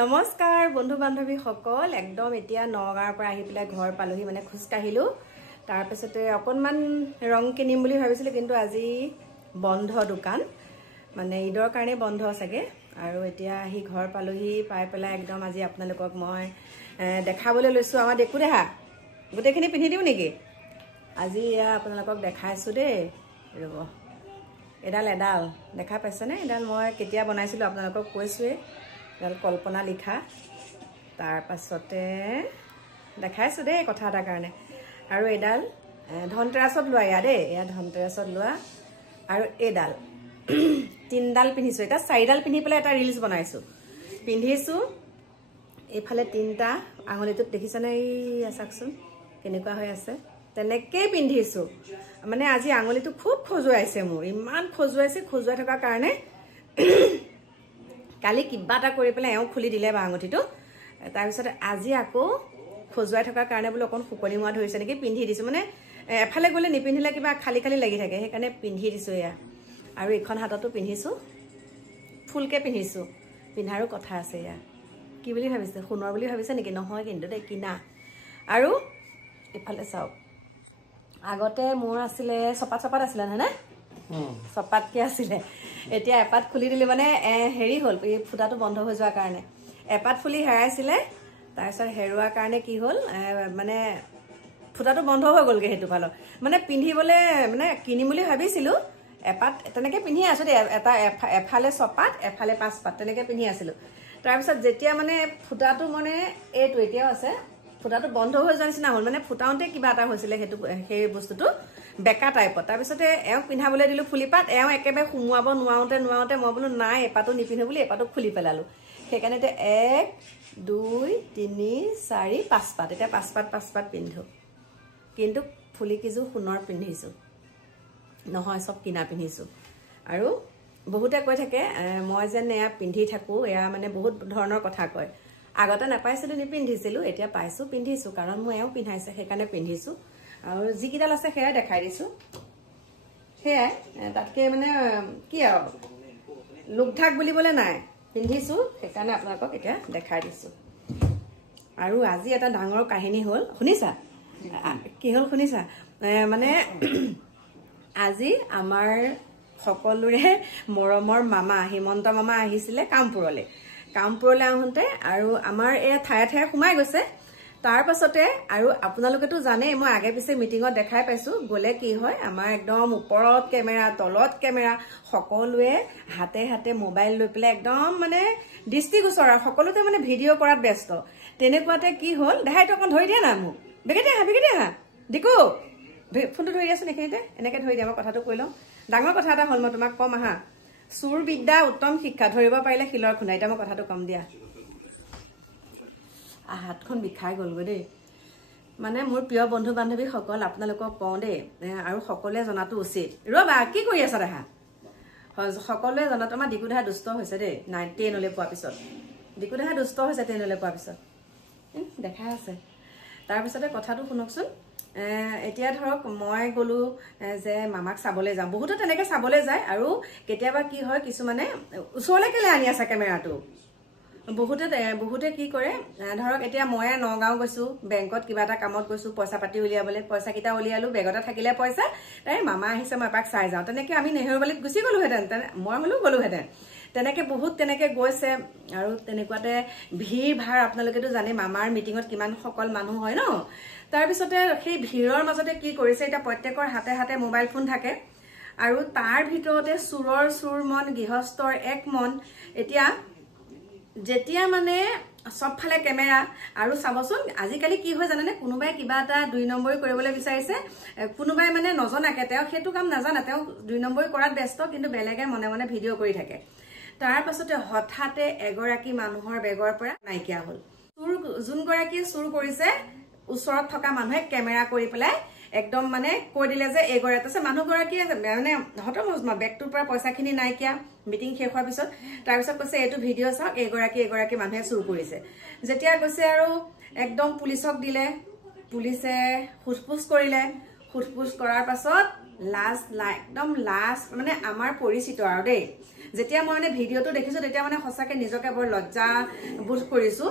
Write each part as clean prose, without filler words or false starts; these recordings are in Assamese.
নমস্কাৰ বন্ধু বান্ধৱী সকল একদম এতিয়া নগাঁৱৰ পৰা আহি পেলাই ঘৰ পালোহি মানে খোজ কাঢ়িলো তাৰ পিছতে অকনমান ৰং কিনিম বুলি ভাবিছিলো কিন্তু আজি বন্ধ দোকান মানে ঈদৰ কাৰণে বন্ধ আছে আৰু এতিয়া আহি ঘৰ পালোহি পাই পেলাই একদম আজি আপোনালোকক মই দেখাবলৈ লৈছো আমাৰ দেখু দেহা গোটেইখিনি পিন্ধি দিও নেকি আজি আপোনালোকক দেখাইছো দেই ৰব এডাল দেখা পাইছেনে এডাল মই কেতিয়া বনাইছিলো আপোনালোকক কৈছোৱে এডাল কল্পনা লিখা তাৰ পাছতে দেখাইছো দেই কথা এটা কাৰণে আৰু এডাল ধনতেৰাছত লোৱা দেই এয়া ধনতেৰাছত লোৱা আৰু এডাল তিনডাল পিন্ধিছো এটা চাৰিডাল পিন্ধি পেলাই এটা ৰিলছ বনাইছো পিন্ধিছো এফালে তিনটা আঙুলিটোত দেখিছনে এই চাকচোন কেনেকুৱা হৈ আছে তেনেকে পিন্ধিছো মানে আজি আঙুলিটো খুব খজুৱাইছে মোৰ ইমান খজুৱাইছে খজুৱাই থকা কাৰণে কালি কিবা এটা কৰি পেলাই এও খুলি দিলে বা আঙুঠিটো তাৰ পিছত আজি আকৌ খজুৱাই থকা কাৰণে বোলে অকন ফুকনি মোৱা ধৰিছে নেকি পিন্ধি দিছো মানে এফালে গলে নিপিন্ধিলে কিবা খালি খালি লাগি থাকে সেইকাৰণে পিন্ধি দিছো এয়া আৰু এখন হাততো পিন্ধিছো ফুলকে পিন্ধিছো পিন্ধাৰো কথা আছে এয়া কি বুলি ভাবিছে সোণৰ বুলি ভাবিছে নেকি নহয় কিন্তু দেই কিনা আৰু এফালে চাওক আগতে মোৰ আছিলে চপাত আছিলে না চপাত কি আছিলে এতিয়া এপাত খুলি দিলে মানে হেৰি হল এই ফুটাটো বন্ধ হৈ যোৱাৰ কাৰণে এপাত ফুলি হেৰাইছিলে তাৰ পিছত হেৰুৱাৰ কাৰণে কি হল মানে ফুটাটো বন্ধ হৈ গলগে হেতু ভালো মানে পিন্ধিবলে মানে কিনিম বুলি ভাবিছিলো এপাত তেনেকে পিন্ধি আছো দে এটা এফালে চপাত এফালে পাঁচপাত তেনেকে পিন্ধি আছিলো তাৰ পিছত যেতিয়া মানে ফুটাটো মানে এইটো এতিয়াও আছে ফুটাটো বন্ধ হৈ যোৱাৰ নিচিনা হল মানে ফুটাওতে কিবা এটা হৈছিলে হেতু সেই বস্তুটো বেকা টাইপত তাৰ পিছতে এও পিন্ধাবলৈ দিলো ফুলিপাত এও একেবাৰে সুমুৱাব নোৱাওতে মই বোলো নাই এপাটো নিপিন্ধো বুলি এপাটো খুলি পেলালো সেইকাৰণে 1 2 3 4 5 পাত এটা পাঁচপাত পিন্ধো কিন্তু ফুলি কিজু সোণৰ পিন্ধিছো নহয় সব কিনা পিন্ধিছো আৰু বহুতে কৈ থাকে মই যেন এয়া পিন্ধি থাকো এয়া মানে বহুত ধৰণৰ কথা কয় আগতে নাপাইছিলো নিপিন্ধিছিলো এতিয়া পাইছো পিন্ধিছো কাৰণ মই এও পিন্ধাইছে সেইকাৰণে পিন্ধিছো আৰু যি কিডাল আছে সেয়া দেখাই দিছো সেয়া তাতকে মানে কি আৰু লুকধাক বুলিবলে নাই পিন্ধিছো সেইকাৰণে আপোনালোকক এতিয়া দেখাই দিছো আৰু আজি এটা ডাঙৰ কাহিনী হল শুনিছা কি হল শুনিছা মানে আজি আমাৰ সকলোৰে মৰমৰ মামা হিমন্ত মামা আহিছিলে কামপুৰলে আহোঁতে আৰু আমাৰ এই ঠায়ে ঠায়ে সোমাই গৈছে তাৰ পাছতে আৰু আপোনালোকেতো জানে মই আগে পিছে মিটিঙত দেখাই পাইছো গলে কি হয় আমাৰ একদম ওপৰত কেমেৰা তলত কেমেৰা সকলোৱে হাতে মোবাইল লৈ পেলাই একদম মানে দৃষ্টিগোচৰ সকলোতে মানে ভিডিঅ' কৰাত ব্যস্ত তেনেকুৱাতে কি হল দেখাইটো অকণ ধৰি দিয়া না মোক বেগেতে হা দেখো ফোনটো ধৰি আছে নেখিনিতে এনেকে ধৰি দিয়া মই কথাটো কৈ লওঁ ডাঙৰ কথা এটা হল মই তোমাক কম আহা সুৰ বিদ্যা উত্তম শিক্ষা ধৰিব পাৰিলে শিলৰ খুন্দা এটা মই কথাটো কম দিয়া হাতখন বিষাই গলগৈ দেই মানে মোৰ প্ৰিয় বন্ধু বান্ধৱী সকল আপোনালোকক কওঁ দেই আৰু সকলোৱে জনাটো উচিত ৰবা কি কৰি আছা দেখা সকলোৱে জনাটো আমাৰ ডিকুদাহা দুষ্ট হৈছে দেই 10 লৈ পোৱাৰ পিছত ডিকুদাহা দুষ্ট হৈছে 10 লৈ পোৱাৰ পিছত দেখা আছে তাৰ পিছতে কথাটো শুনকচোন এতিয়া ধৰক মই গলো যে মামাক চাবলৈ যাম বহুতে তেনেকে চাবলৈ যায় আৰু কেতিয়াবা কি হয় কিছু মানে ওচৰলৈ কেলে আনি আছে কেমেৰাটো বহুতে কি কৰে ধৰক এতিয়া মই নগাঁও গৈছো বেংকত কিবা এটা কামত গৈছো পইচা পাতি উলিয়াবলৈ পইচা কিটা উলিয়ালো বেগতে থাকিলে পইচা তাই মামা আহিছে মই এপাক চাই যাওঁ তেনেকে আমি নেহেৰুবালিত গুচি গলোহেঁতেন মই হলেও গলোহেঁতেন তেনেকে বহুত তেনেকে গৈছে আৰু তেনেকুৱাতে ভিৰ ভাৰ আপোনালোকেতো জানে মামাৰ মিটিঙত কিমান সকল মানুহ হয় ন তাৰ পিছতে সেই ভিৰৰ মাজতে কি কৰিছে এটা প্ৰত্যেকৰ হাতে মোবাইল ফোন থাকে আৰু তাৰ ভিতৰতে চুৰ মন গৃহস্থৰ এক মন এতিয়া যেতিয়া মানে সব ফালে কেমেৰা আৰু চাবচোন আজিকালি কি হয় জানেনে কোনোবাই কিবা এটা 2 নম্বৰী কৰিবলৈ বিচাৰিছে কোনোবাই মানে নজনাকে তেওঁ হেতু কাম নাজানে তেওঁ 2 নম্বৰী কৰাত ব্যস্ত কিন্তু বেলেগে মনে ভিডিঅ' কৰি থাকে তাৰ পাছতে হঠাতে এগৰাকী মানুহৰ বেগৰ পৰা নাইকিয়া হল যোন গৰাকীয়ে চুৰ কৰিছে ওচৰত থকা মানুহে কেমেৰা কৰি পেলাই একদম মানে কৈ দিলে যে এগৰাকী আছে মানুহগৰাকীয়ে মানে হঠাৎ বেগটোৰ পৰা পইচাখিনি নাইকিয়া মিটিং শেষ হোৱাৰ পিছত তাৰ পিছত কৈছে এইটো ভিডিঅ' চাওক এগৰাকী মানুহে চুৰ কৰিছে যেতিয়া কৈছে আৰু একদম পুলিচক দিলে পুলিচে ফুসফুস কৰিলে ফুসফুস কৰাৰ পাছত একদম লাষ্ট মানে আমাৰ পৰিচিত আৰু দেই যেতিয়া মই মানে ভিডিঅ'টো দেখিছোঁ তেতিয়া মানে সঁচাকৈ নিজকে বৰ লজ্জা বোধ কৰিছোঁ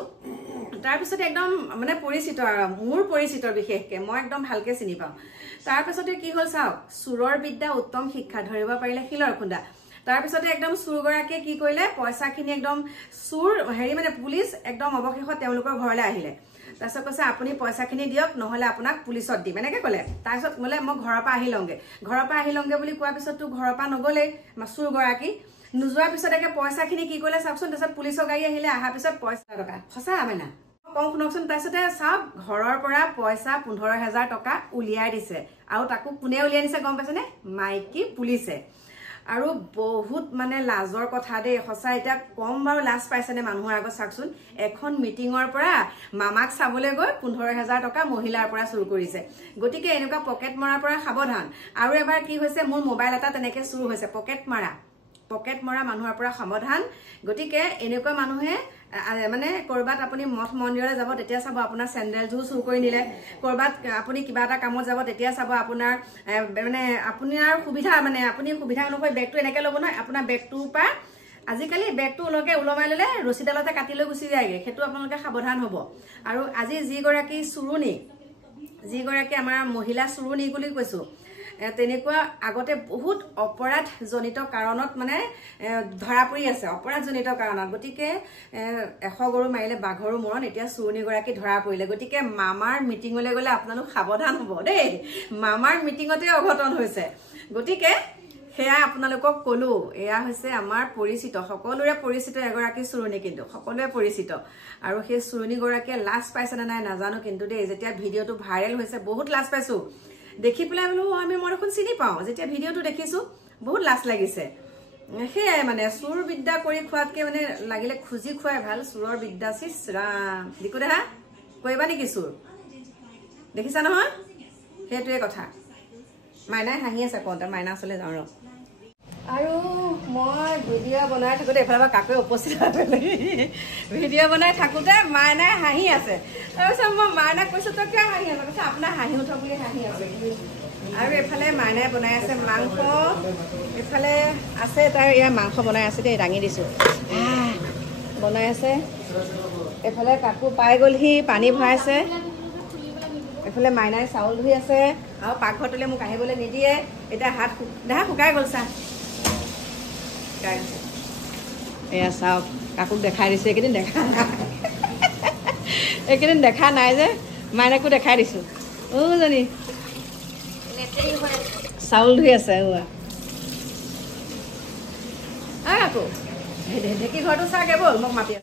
তাৰপিছতে একদম মানে পৰিচিত আৰু মোৰ পৰিচিত বিশেষকৈ মই একদম ভালকৈ চিনি পাওঁ তাৰপিছতে কি হ'ল চাওক চোৰৰ বিদ্যা উত্তম শিক্ষা ধৰিব পাৰিলে শিলৰ খুন্দা তাৰপিছতে একদম চোৰগৰাকীয়ে কি কৰিলে পইচাখিনি একদম চোৰ হেৰি মানে পুলিচ একদম অৱশেষত তেওঁলোকৰ ঘৰলৈ আহিলে তাৰপিছত কৈছে আপুনি পইচাখিনি দিয়ক নহ'লে আপোনাক পুলিচত দিম এনেকৈ ক'লে তাৰপিছত বোলে মই ঘৰৰ পৰা আহি লওঁগে বুলি কোৱাৰ পিছততো ঘৰৰ পৰা নগ'লেই চোৰগৰাকী নোযোৱাৰ পিছত একে পইচাখিনি কি কৰিলে চাওকচোন তাৰপিছত পুলিচৰ গাড়ী আহিলে অহাৰ পিছত পইচা টকা সঁচা মানে কম শুনকচোন তাৰপিছতে চাওক ঘৰৰ পৰা পইচা 15,000 টকা উলিয়াই দিছে আৰু তাকো কোনে উলিয়াই দিছে গম পাইছেনে মাইকী পুলিচে আৰু বহুত মানে লাজৰ কথা দেই সঁচা এতিয়া কম বাৰু লাজ পাইছেনে মানুহৰ আগত চাওকচোন এখন মিটিঙৰ পৰা মামাক চাবলৈ গৈ 15,000 টকা মহিলাৰ পৰা চুৰ কৰিছে গতিকে এনেকুৱা পকেট মৰাৰ পৰা সাৱধান আৰু এবাৰ কি হৈছে মোৰ মোবাইল এটা তেনেকৈ চুৰ হৈছে পকেট মৰা মানুহৰ পৰা সাৱধান গতিকে এনেকুৱা মানুহে মানে কৰবাত আপুনি মঠ মন্দিৰলৈ যাব তেতিয়া চাব আপোনাৰ চেণ্ডেলযোৰ চুৰ কৰি নিলে কৰবাত আপুনি কিবা এটা কামত যাব তেতিয়া চাব আপোনাৰ মানে আপোনাৰ সুবিধা মানে আপুনি সুবিধা অনুসৰি বেগটো এনেকৈ ল'ব নহয় আপোনাৰ বেগটোৰ পৰা আজিকালি বেগটো ওলমাই ল'লে ৰছীডালতে কাটি লৈ গুচি যায়গৈ সেইটো আপোনালোকে সাৱধান হ'ব আৰু আজি যিগৰাকী আমাৰ মহিলা চুৰুণী বুলি কৈছোঁ তেনেকুৱা আগতে বহুত অপৰাধজনিত কাৰণত মানে ধৰা পৰি আছে অপৰাধজনিত কাৰণত গতিকে 100 গৰু মাৰিলে বাঘৰো মৰণ এতিয়া চুৰণীগৰাকী ধৰা পৰিলে গতিকে মামাৰ মিটিঙলৈ গ'লে আপোনালোক সাৱধান হ'ব দেই মামাৰ মিটিঙতে অঘটন হৈছে গতিকে সেয়া আপোনালোকক ক'লো এয়া হৈছে আমাৰ পৰিচিত সকলোৰে পৰিচিত এগৰাকী চুৰণী কিন্তু সকলোৱে পৰিচিত আৰু সেই চুৰণীগৰাকীয়ে লাজ পাইছেনে নাই নাজানো কিন্তু দেই যেতিয়া ভিডিঅ'টো ভাইৰেল হৈছে বহুত লাজ পাইছোঁ দেখি পেলাই বোলো মই দেখোন চিনি পাওঁ যেতিয়া ভিডিঅ'টো দেখিছোঁ বহুত লাজ লাগিছে সেয়াই মানে চোৰ বিদ্যা কৰি খোৱাতকৈ মানে লাগিলে খুজি খুৱাই ভাল চোৰৰ বিদ্যা চিচ ৰাম দিকু দেহা কৰিবা নেকি চোৰ দেখিছা নহয় সেইটোৱে কথা মাইনাই হাঁহি আছে কওঁতে মাইনা ওচৰলৈ যাওঁ ৰ আৰু মই ভিডিঅ' বনাই থাকোঁতে এইফালৰ পৰা কাকোৱে উপস্থিত ভিডিঅ' বনাই থাকোঁতে মাইনাই হাঁহি আছে তাৰপিছত মই মাইনাক কৈছোঁ তই কিয় হাঁহি আছে কৈছে আপোনাৰ হাঁহি উঠক বুলি হাঁহি আছে আৰু এইফালে মাইনাই বনাই আছে মাংস এইফালে আছে তাৰ ইয়াৰ মাংস বনাই আছে দেই দাঙি দিছোঁ বনাই আছে এইফালে কাকো পাই গ'লহি পানী ভৰাইছে এইফালে মাইনাই চাউল ধুই আছে আৰু পাকঘৰটোলৈ মোক আহিবলৈ নিদিয়ে এতিয়া হাত দেহা শুকাই গ'ল চাহ এয়া চাওক কাকোক দেখাই দিছোঁ এইকেইদিন দেখা নাই যে মাইনাকো দেখাই দিছোঁ জানি চাউল ধুই আছে কাকো ঢেঁকী ঘৰটো চাগে ব'ল মোক মাতি আছে